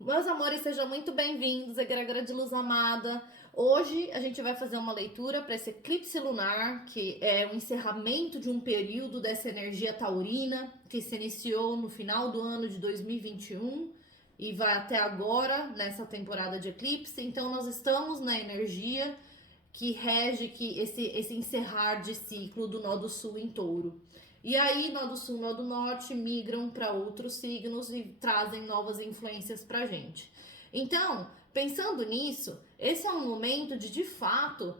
Meus amores, sejam muito bem-vindos, egrégora de luz amada. Hoje a gente vai fazer uma leitura para esse eclipse lunar, que é o encerramento de um período dessa energia taurina, que se iniciou no final do ano de 2021 e vai até agora, nessa temporada de eclipse. Então nós estamos na energia que rege esse encerrar de ciclo do nó do sul em touro. E aí, nó do sul e nó do norte migram para outros signos e trazem novas influências para gente. Então, pensando nisso, esse é um momento de fato,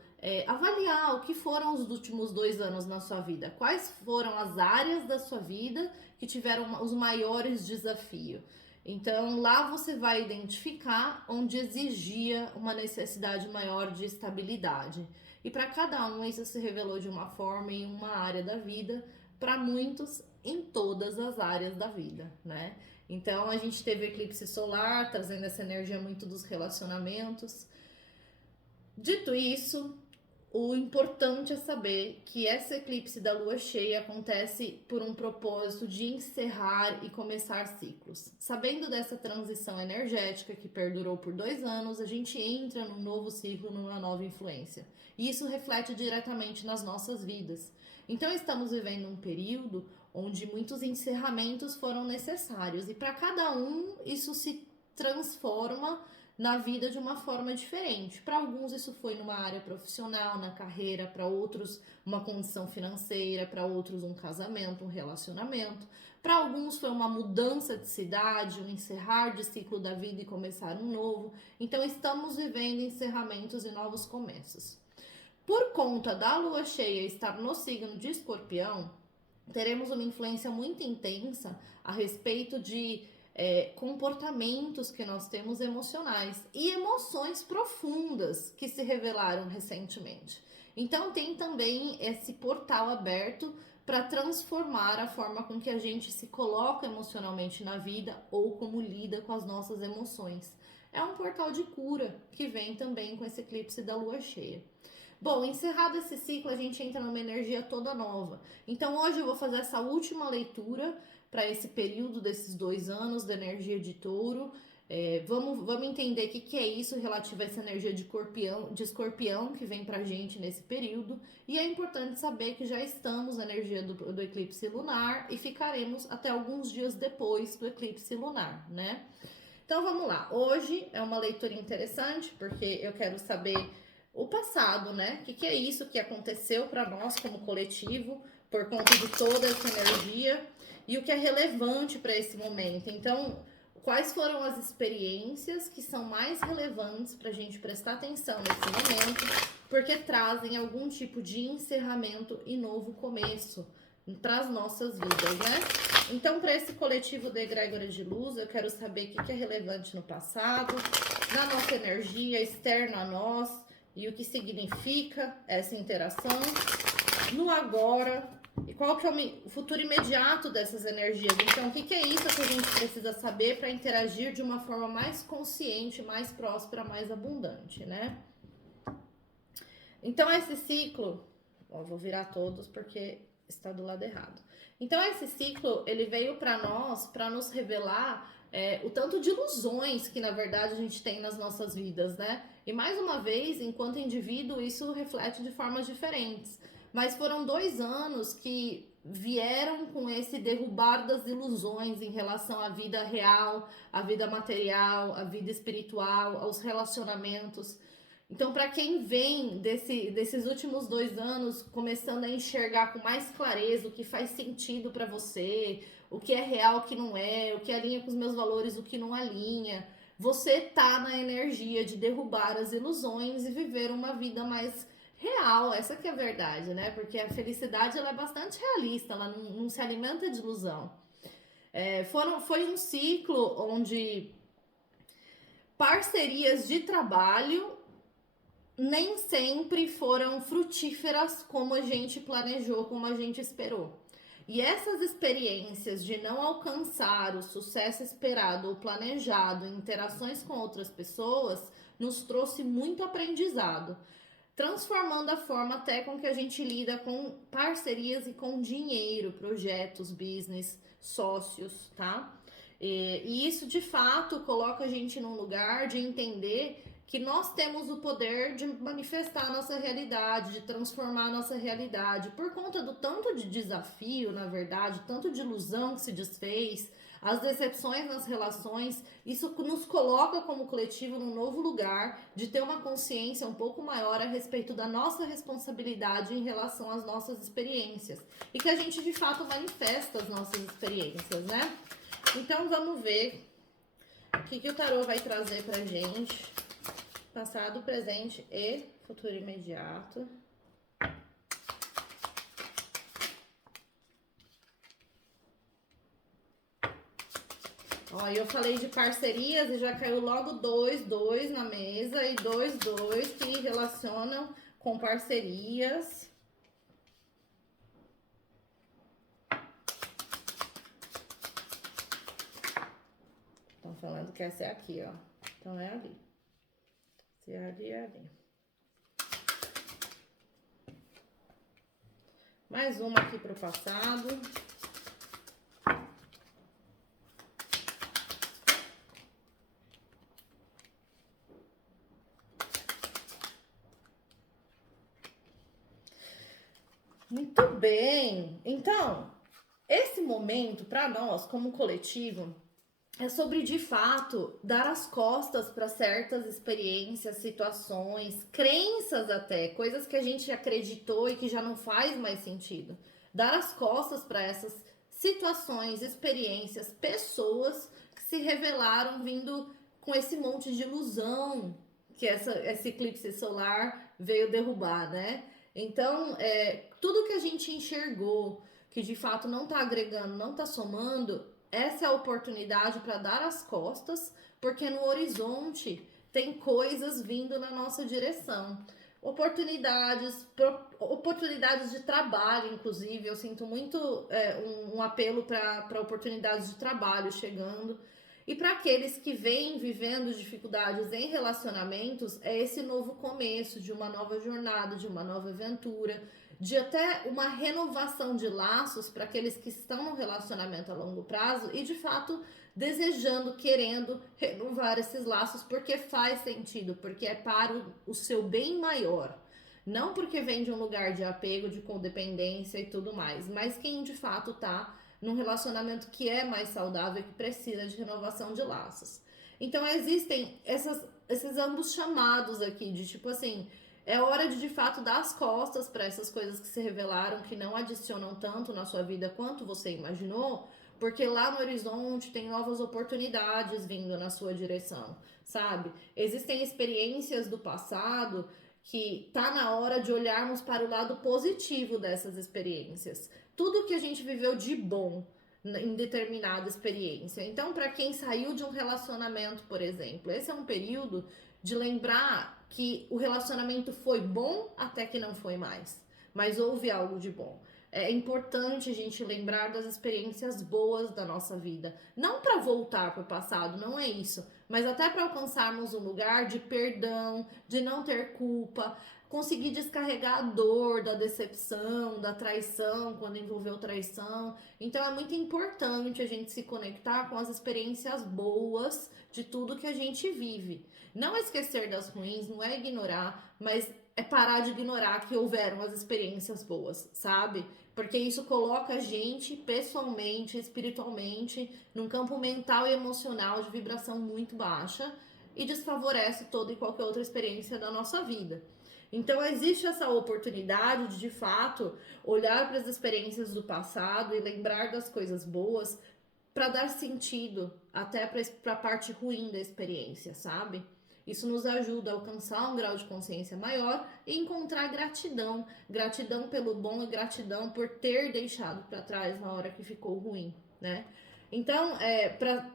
avaliar o que foram os últimos 2 anos na sua vida. Quais foram as áreas da sua vida que tiveram os maiores desafios. Então, lá você vai identificar onde exigia uma necessidade maior de estabilidade. E para cada um, isso se revelou de uma forma em uma área da vida, para muitos, em todas as áreas da vida, né? Então, a gente teve eclipse solar, trazendo essa energia muito dos relacionamentos. Dito isso, o importante é saber que essa eclipse da lua cheia acontece por um propósito de encerrar e começar ciclos. Sabendo dessa transição energética que perdurou por 2 anos, a gente entra num novo ciclo, numa nova influência. E isso reflete diretamente nas nossas vidas. Então estamos vivendo um período onde muitos encerramentos foram necessários e para cada um isso se transforma na vida de uma forma diferente. Para alguns isso foi numa área profissional, na carreira, para outros uma condição financeira, para outros um casamento, um relacionamento. Para alguns foi uma mudança de cidade, um encerrar de ciclo da vida e começar um novo. Então estamos vivendo encerramentos e novos começos. Por conta da lua cheia estar no signo de Escorpião, teremos uma influência muito intensa a respeito de comportamentos que nós temos emocionais e emoções profundas que se revelaram recentemente. Então tem também esse portal aberto para transformar a forma com que a gente se coloca emocionalmente na vida ou como lida com as nossas emoções. É um portal de cura que vem também com esse eclipse da lua cheia. Bom, encerrado esse ciclo, a gente entra numa energia toda nova. Então hoje eu vou fazer essa última leitura para esse período desses 2 anos da energia de touro. Vamos entender o que é isso relativo a essa energia de escorpião que vem pra gente nesse período. E é importante saber que já estamos na energia do eclipse lunar e ficaremos até alguns dias depois do eclipse lunar, né? Então vamos lá. Hoje é uma leitura interessante porque eu quero saber o passado, né? O que é isso que aconteceu para nós como coletivo por conta de toda essa energia e o que é relevante para esse momento. Então, quais foram as experiências que são mais relevantes para a gente prestar atenção nesse momento, porque trazem algum tipo de encerramento e novo começo para as nossas vidas, né? Então, para esse coletivo da egrégora de luz, eu quero saber o que é relevante no passado, na nossa energia externa a nós, e o que significa essa interação no agora e qual que é o futuro imediato dessas energias. Então, o que é isso que a gente precisa saber para interagir de uma forma mais consciente, mais próspera, mais abundante, né? Então, esse ciclo, vou virar todos porque está do lado errado. Então, esse ciclo, ele veio para nós, para nos revelar o tanto de ilusões que, na verdade, a gente tem nas nossas vidas, né? E, mais uma vez, enquanto indivíduo, isso reflete de formas diferentes. Mas foram 2 anos que vieram com esse derrubar das ilusões em relação à vida real, à vida material, à vida espiritual, aos relacionamentos. Então, para quem vem desses últimos 2 anos, começando a enxergar com mais clareza o que faz sentido para você, o que é real, o que não é, o que alinha com os meus valores, o que não alinha, você tá na energia de derrubar as ilusões e viver uma vida mais real. Essa que é a verdade, né? Porque a felicidade ela é bastante realista, ela não se alimenta de ilusão. Foi um ciclo onde parcerias de trabalho nem sempre foram frutíferas como a gente planejou, como a gente esperou. E essas experiências de não alcançar o sucesso esperado ou planejado em interações com outras pessoas nos trouxe muito aprendizado, transformando a forma até com que a gente lida com parcerias e com dinheiro, projetos, business, sócios, tá? E isso, de fato, coloca a gente num lugar de entender que nós temos o poder de manifestar a nossa realidade, de transformar a nossa realidade, por conta do tanto de desafio, na verdade, tanto de ilusão que se desfez, as decepções nas relações, isso nos coloca como coletivo num novo lugar de ter uma consciência um pouco maior a respeito da nossa responsabilidade em relação às nossas experiências. E que a gente, de fato, manifesta as nossas experiências, né? Então, vamos ver o que o tarô vai trazer pra gente. Passado, presente e futuro imediato. Ó, eu falei de parcerias e já caiu logo 2 na mesa e 2 que relacionam com parcerias. Estão falando que essa é aqui, ó. Então é ali. Se é ali, é ali. Mais uma aqui pro passado. Muito bem. Então, esse momento para nós, como coletivo, é sobre, de fato, dar as costas para certas experiências, situações, crenças até, coisas que a gente acreditou e que já não faz mais sentido. Dar as costas para essas situações, experiências, pessoas que se revelaram vindo com esse monte de ilusão que esse eclipse solar veio derrubar, né? Então, tudo que a gente enxergou, que de fato não tá agregando, não tá somando, essa é a oportunidade para dar as costas, porque no horizonte tem coisas vindo na nossa direção. Oportunidades de trabalho, inclusive. Eu sinto muito um apelo para oportunidades de trabalho chegando. E para aqueles que vêm vivendo dificuldades em relacionamentos, é esse novo começo de uma nova jornada, de uma nova aventura, de até uma renovação de laços para aqueles que estão no relacionamento a longo prazo e de fato desejando, querendo renovar esses laços porque faz sentido, porque é para o seu bem maior. Não porque vem de um lugar de apego, de codependência e tudo mais, mas quem de fato tá num relacionamento que é mais saudável e que precisa de renovação de laços. Então existem esses ambos chamados aqui de tipo assim, é hora de fato dar as costas para essas coisas que se revelaram, que não adicionam tanto na sua vida quanto você imaginou, porque lá no horizonte tem novas oportunidades vindo na sua direção, sabe? Existem experiências do passado que tá na hora de olharmos para o lado positivo dessas experiências. Tudo que a gente viveu de bom em determinada experiência. Então, para quem saiu de um relacionamento, por exemplo, esse é um período de lembrar que o relacionamento foi bom até que não foi mais, mas houve algo de bom. É importante a gente lembrar das experiências boas da nossa vida, não para voltar para o passado, não é isso, mas até para alcançarmos um lugar de perdão, de não ter culpa, conseguir descarregar a dor da decepção, da traição, quando envolveu traição. Então é muito importante a gente se conectar com as experiências boas de tudo que a gente vive. Não esquecer das ruins, não é ignorar, mas é parar de ignorar que houveram as experiências boas, sabe? Porque isso coloca a gente pessoalmente, espiritualmente, num campo mental e emocional de vibração muito baixa e desfavorece toda e qualquer outra experiência da nossa vida. Então existe essa oportunidade de fato olhar para as experiências do passado e lembrar das coisas boas para dar sentido até para a parte ruim da experiência, sabe? Isso nos ajuda a alcançar um grau de consciência maior e encontrar gratidão. Gratidão pelo bom e gratidão por ter deixado para trás na hora que ficou ruim, né? Então,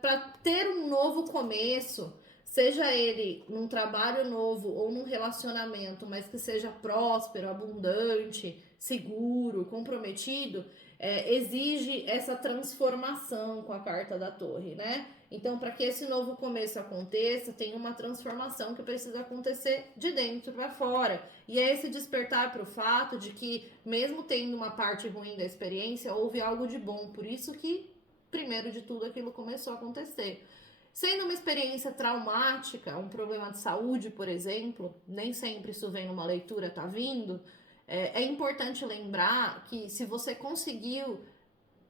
para ter um novo começo, seja ele num trabalho novo ou num relacionamento, mas que seja próspero, abundante, seguro, comprometido, exige essa transformação com a carta da torre, né? Então, para que esse novo começo aconteça, tem uma transformação que precisa acontecer de dentro para fora. E é esse despertar para o fato de que, mesmo tendo uma parte ruim da experiência, houve algo de bom. Por isso que primeiro de tudo aquilo começou a acontecer. Sendo uma experiência traumática, um problema de saúde, por exemplo, nem sempre isso vem numa leitura, tá vindo, é importante lembrar que se você conseguiu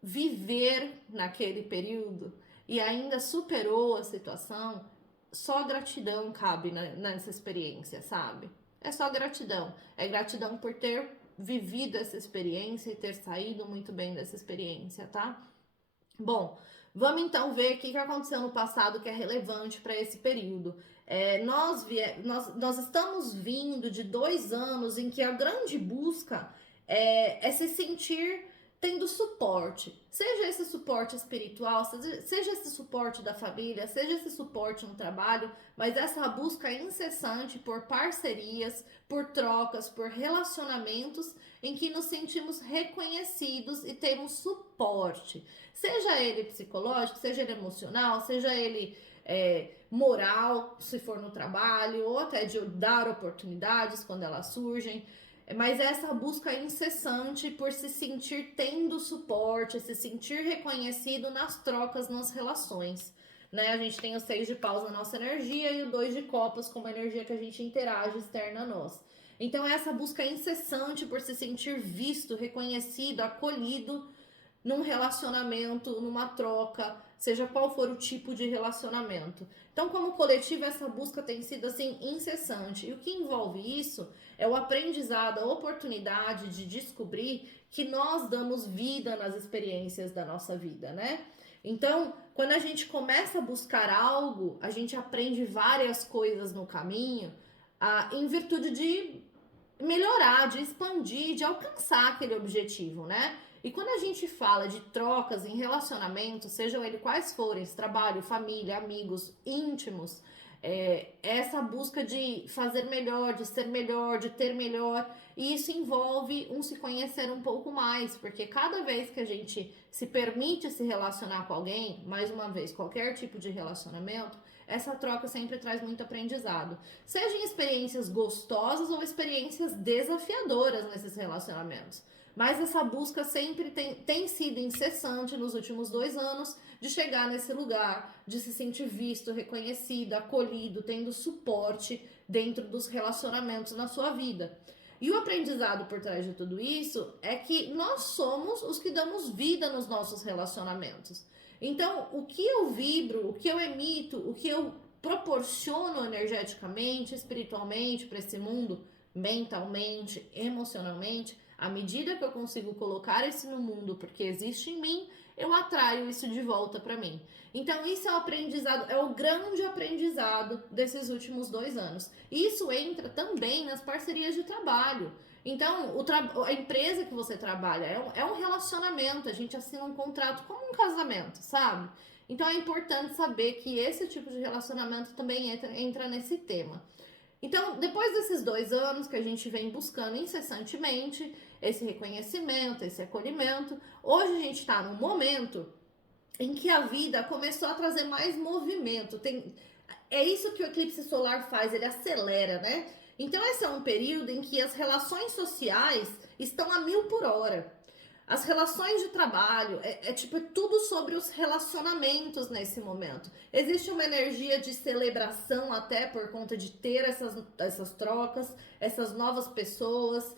viver naquele período e ainda superou a situação, só gratidão cabe nessa experiência, sabe? É só gratidão. É gratidão por ter vivido essa experiência e ter saído muito bem dessa experiência, tá? Bom, vamos então ver o que aconteceu no passado que é relevante para esse período. Nós estamos vindo de 2 anos em que a grande busca é se sentir tendo suporte, seja esse suporte espiritual, seja esse suporte da família, seja esse suporte no trabalho, mas essa busca incessante por parcerias, por trocas, por relacionamentos em que nos sentimos reconhecidos e temos suporte. Seja ele psicológico, seja ele emocional, seja ele moral, se for no trabalho, ou até de dar oportunidades quando elas surgem. Mas essa busca incessante por se sentir tendo suporte, se sentir reconhecido nas trocas, nas relações. Né? A gente tem o 6 de paus na nossa energia e o 2 de copas como a energia que a gente interage externa a nós. Então, essa busca incessante por se sentir visto, reconhecido, acolhido num relacionamento, numa troca, seja qual for o tipo de relacionamento. Então, como coletivo, essa busca tem sido assim incessante. E o que envolve isso é o aprendizado, a oportunidade de descobrir que nós damos vida nas experiências da nossa vida, né? Então, quando a gente começa a buscar algo, a gente aprende várias coisas no caminho, em virtude de melhorar, de expandir, de alcançar aquele objetivo, né? E quando a gente fala de trocas em relacionamentos, sejam eles quais forem, trabalho, família, amigos, íntimos, essa busca de fazer melhor, de ser melhor, de ter melhor, e isso envolve se conhecer um pouco mais, porque cada vez que a gente se permite se relacionar com alguém, mais uma vez, qualquer tipo de relacionamento, essa troca sempre traz muito aprendizado. Seja em experiências gostosas ou experiências desafiadoras nesses relacionamentos. Mas essa busca sempre tem sido incessante nos últimos 2 anos de chegar nesse lugar, de se sentir visto, reconhecido, acolhido, tendo suporte dentro dos relacionamentos na sua vida. E o aprendizado por trás de tudo isso é que nós somos os que damos vida nos nossos relacionamentos. Então, o que eu vibro, o que eu emito, o que eu proporciono energeticamente, espiritualmente para esse mundo, mentalmente, emocionalmente, à medida que eu consigo colocar isso no mundo, porque existe em mim, eu atraio isso de volta para mim. Então, isso é o aprendizado, é o grande aprendizado desses últimos 2 anos. Isso entra também nas parcerias de trabalho. Então, a empresa que você trabalha é um relacionamento, a gente assina um contrato como um casamento, sabe? Então, é importante saber que esse tipo de relacionamento também entra nesse tema. Então, depois desses 2 anos que a gente vem buscando incessantemente esse reconhecimento, esse acolhimento, hoje a gente está num momento em que a vida começou a trazer mais movimento. É isso que o eclipse solar faz, ele acelera, né? Então, esse é um período em que as relações sociais estão a 1000 por hora. As relações de trabalho, tipo tudo sobre os relacionamentos nesse momento. Existe uma energia de celebração até por conta de ter essas trocas, essas novas pessoas.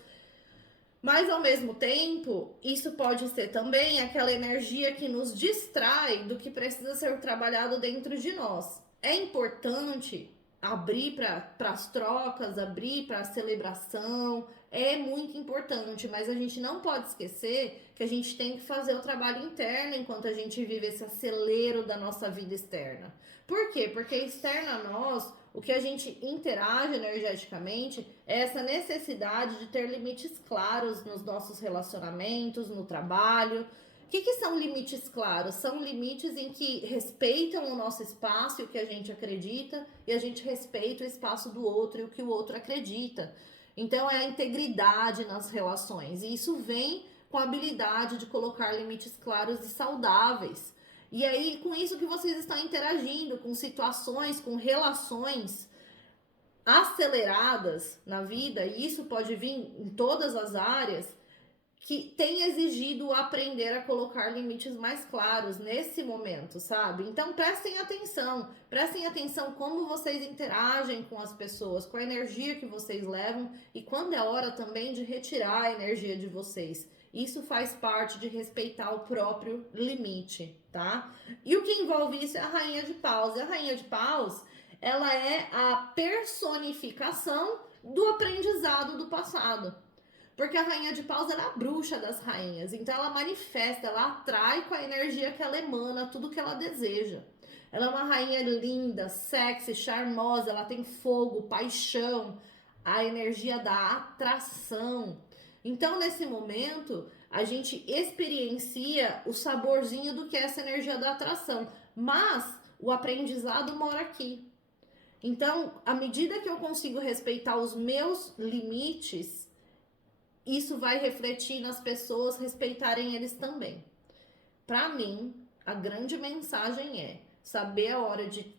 Mas ao mesmo tempo, isso pode ser também aquela energia que nos distrai do que precisa ser trabalhado dentro de nós. É importante abrir para as trocas, abrir para a celebração, é muito importante, mas a gente não pode esquecer que a gente tem que fazer o trabalho interno enquanto a gente vive esse acelero da nossa vida externa. Por quê? Porque externo a nós, o que a gente interage energeticamente é essa necessidade de ter limites claros nos nossos relacionamentos, no trabalho. O que são limites claros? São limites em que respeitam o nosso espaço e o que a gente acredita, e a gente respeita o espaço do outro e o que o outro acredita. Então, é a integridade nas relações. E isso vem com a habilidade de colocar limites claros e saudáveis. E aí, com isso que vocês estão interagindo, com situações, com relações aceleradas na vida, e isso pode vir em todas as áreas, que tem exigido aprender a colocar limites mais claros nesse momento, sabe? Então prestem atenção como vocês interagem com as pessoas, com a energia que vocês levam e quando é hora também de retirar a energia de vocês. Isso faz parte de respeitar o próprio limite, tá? E o que envolve isso é a Rainha de Paus. E a Rainha de Paus, ela é a personificação do aprendizado do passado. Porque a Rainha de Paus ela é a bruxa das rainhas. Então ela manifesta, ela atrai com a energia que ela emana tudo que ela deseja. Ela é uma rainha linda, sexy, charmosa, ela tem fogo, paixão, a energia da atração. Então, nesse momento, a gente experiencia o saborzinho do que é essa energia da atração. Mas o aprendizado mora aqui. Então, à medida que eu consigo respeitar os meus limites, isso vai refletir nas pessoas respeitarem eles também. Para mim, a grande mensagem é saber a hora de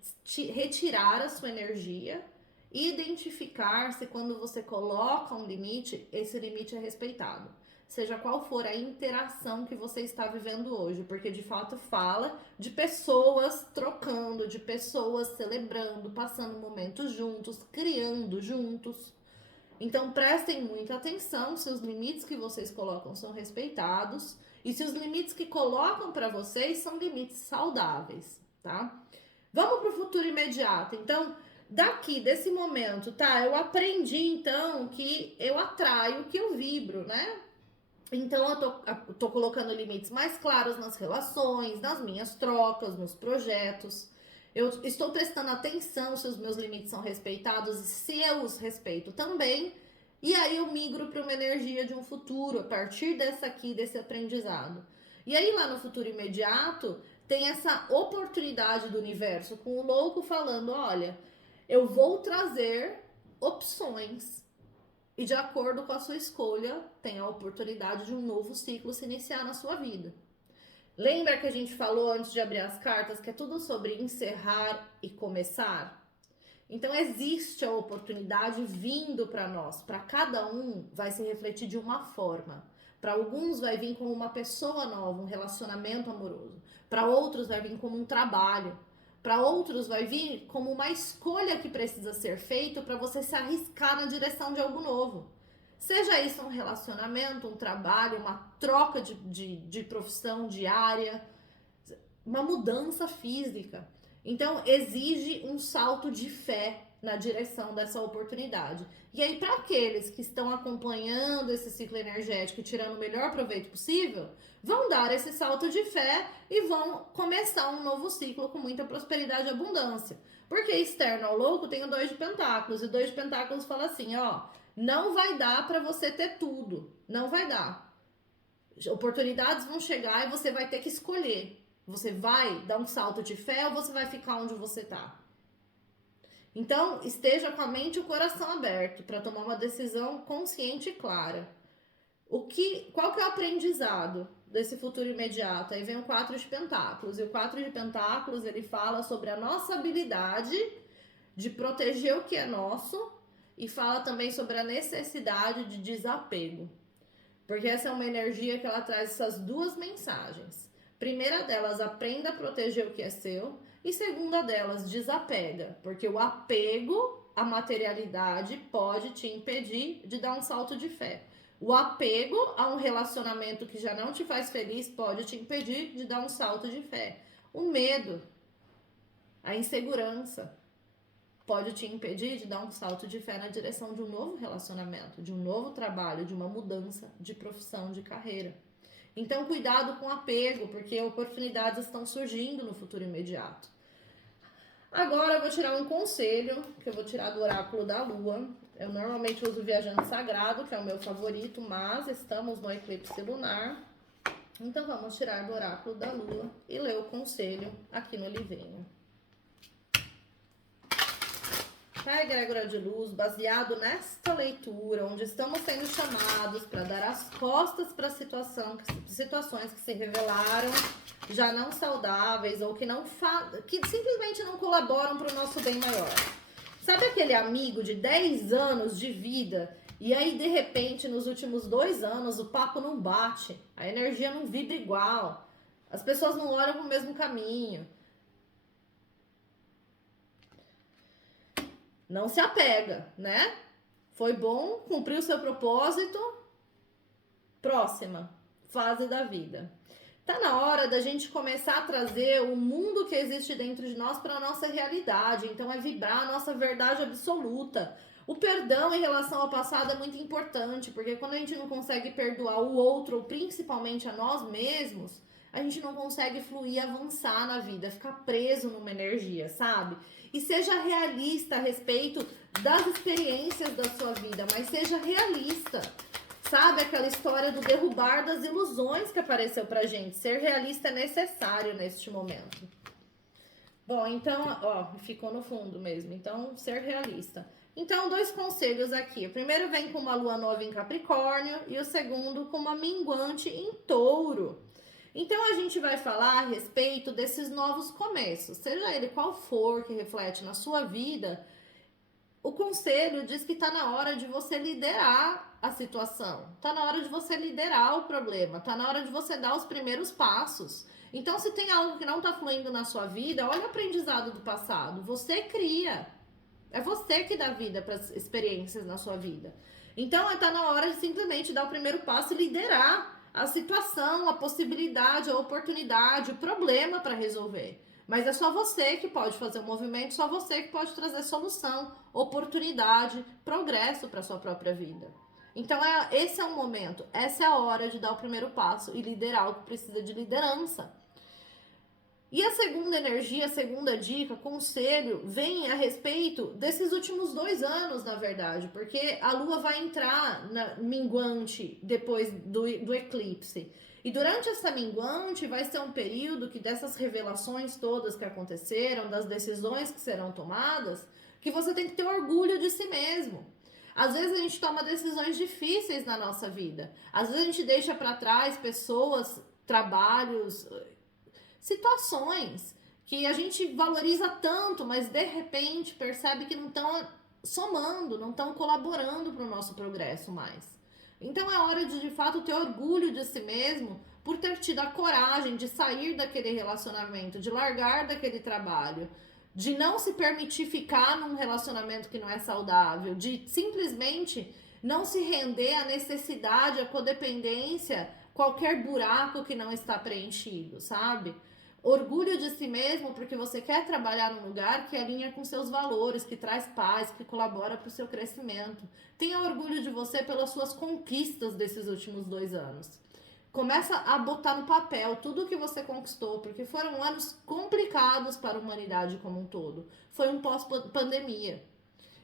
retirar a sua energia e identificar se quando você coloca um limite, esse limite é respeitado. Seja qual for a interação que você está vivendo hoje, porque de fato fala de pessoas trocando, de pessoas celebrando, passando momentos juntos, criando juntos. Então prestem muita atenção se os limites que vocês colocam são respeitados e se os limites que colocam para vocês são limites saudáveis, tá? Vamos para o futuro imediato. Então, daqui, desse momento, tá? Eu aprendi, então, que eu atraio o que eu vibro, né? Então, eu tô colocando limites mais claros nas relações, nas minhas trocas, nos projetos. Eu estou prestando atenção se os meus limites são respeitados e se eu os respeito também. E aí eu migro para uma energia de um futuro, a partir desse aprendizado. E aí lá no futuro imediato, tem essa oportunidade do universo com o louco falando, olha, eu vou trazer opções. E de acordo com a sua escolha, tem a oportunidade de um novo ciclo se iniciar na sua vida. Lembra que a gente falou antes de abrir as cartas que é tudo sobre encerrar e começar? Então existe a oportunidade vindo para nós. Para cada um vai se refletir de uma forma. Para alguns vai vir como uma pessoa nova, um relacionamento amoroso. Para outros vai vir como um trabalho. Para outros vai vir como uma escolha que precisa ser feita para você se arriscar na direção de algo novo. Seja isso um relacionamento, um trabalho, uma troca de profissão diária, uma mudança física. Então, exige um salto de fé na direção dessa oportunidade. E aí, para aqueles que estão acompanhando esse ciclo energético e tirando o melhor proveito possível, vão dar esse salto de fé e vão começar um novo ciclo com muita prosperidade e abundância. Porque externo ao louco tem o 2 de pentáculos, e o 2 de pentáculos fala assim, ó, não vai dar para você ter tudo, não vai dar. Oportunidades vão chegar e você vai ter que escolher. Você vai dar um salto de fé ou você vai ficar onde você tá? Então, esteja com a mente e o coração aberto para tomar uma decisão consciente e clara. Qual que é o aprendizado desse futuro imediato? Aí vem o 4 de pentáculos. E o 4 de pentáculos, ele fala sobre a nossa habilidade de proteger o que é nosso e fala também sobre a necessidade de desapego. Porque essa é uma energia que ela traz essas duas mensagens. Primeira delas, aprenda a proteger o que é seu. E segunda delas, desapega. Porque o apego à materialidade pode te impedir de dar um salto de fé. O apego a um relacionamento que já não te faz feliz pode te impedir de dar um salto de fé. O medo, a insegurança, pode te impedir de dar um salto de fé na direção de um novo relacionamento, de um novo trabalho, de uma mudança de profissão, de carreira. Então, cuidado com o apego, porque oportunidades estão surgindo no futuro imediato. Agora eu vou tirar um conselho, que eu vou tirar do oráculo da Lua. Eu normalmente uso o Viajante Sagrado, que é o meu favorito, mas estamos no eclipse lunar. Então vamos tirar do oráculo da Lua e ler o conselho aqui no livrinho. Tá, egrégora de luz, baseado nesta leitura, onde estamos sendo chamados para dar as costas para situações que se revelaram já não saudáveis ou que simplesmente não colaboram para o nosso bem maior. Sabe aquele amigo de 10 anos de vida e aí, de repente, nos últimos 2 anos, o papo não bate, a energia não vibra igual, as pessoas não olham pro mesmo caminho. Não se apega, né? Foi bom, cumpriu o seu propósito. Próxima fase da vida. Tá na hora da gente começar a trazer o mundo que existe dentro de nós para a nossa realidade. Então é vibrar a nossa verdade absoluta. O perdão em relação ao passado é muito importante, porque quando a gente não consegue perdoar o outro, ou principalmente a nós mesmos, a gente não consegue fluir e avançar na vida, ficar preso numa energia, sabe? E seja realista a respeito das experiências da sua vida, mas seja realista. Sabe aquela história do derrubar das ilusões que apareceu pra gente? Ser realista é necessário neste momento. Bom, então, ó, ficou no fundo mesmo. Então, ser realista. Então, 2 conselhos aqui. O primeiro vem com uma lua nova em Capricórnio e o segundo com uma minguante em Touro. Então, a gente vai falar a respeito desses novos começos. Seja ele qual for que reflete na sua vida, o conselho diz que está na hora de você liderar a situação, está na hora de você liderar o problema, está na hora de você dar os primeiros passos. Então, se tem algo que não está fluindo na sua vida, olha o aprendizado do passado, você cria, é você que dá vida para as experiências na sua vida. Então, está na hora de simplesmente dar o primeiro passo e liderar a situação, a possibilidade, a oportunidade, o problema para resolver. Mas é só você que pode fazer o movimento, só você que pode trazer solução, oportunidade, progresso para sua própria vida. Então, esse é o momento, essa é a hora de dar o primeiro passo e liderar o que precisa de liderança. E a segunda energia, a segunda dica, conselho, vem a respeito desses últimos 2 anos, na verdade, porque a Lua vai entrar na minguante depois do eclipse. E durante essa minguante vai ser um período que dessas revelações todas que aconteceram, das decisões que serão tomadas, que você tem que ter orgulho de si mesmo. Às vezes a gente toma decisões difíceis na nossa vida. Às vezes a gente deixa para trás pessoas, trabalhos, situações que a gente valoriza tanto, mas de repente percebe que não estão somando, não estão colaborando para o nosso progresso mais. Então é hora de fato ter orgulho de si mesmo por ter tido a coragem de sair daquele relacionamento, de largar daquele trabalho, de não se permitir ficar num relacionamento que não é saudável, de simplesmente não se render à necessidade, à codependência, qualquer buraco que não está preenchido, sabe? Orgulho de si mesmo porque você quer trabalhar num lugar que alinha com seus valores, que traz paz, que colabora para o seu crescimento. Tenha orgulho de você pelas suas conquistas desses últimos 2 anos. Começa a botar no papel tudo o que você conquistou, porque foram anos complicados para a humanidade como um todo. Foi um pós-pandemia.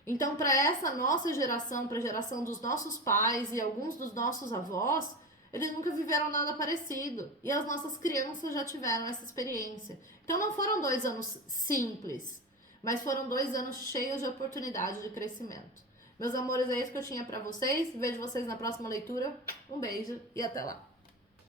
Então, para essa nossa geração, para a geração dos nossos pais e alguns dos nossos avós, eles nunca viveram nada parecido. E as nossas crianças já tiveram essa experiência. Então não foram 2 anos simples, mas foram 2 anos cheios de oportunidade de crescimento. Meus amores, é isso que eu tinha para vocês. Vejo vocês na próxima leitura. Um beijo e até lá.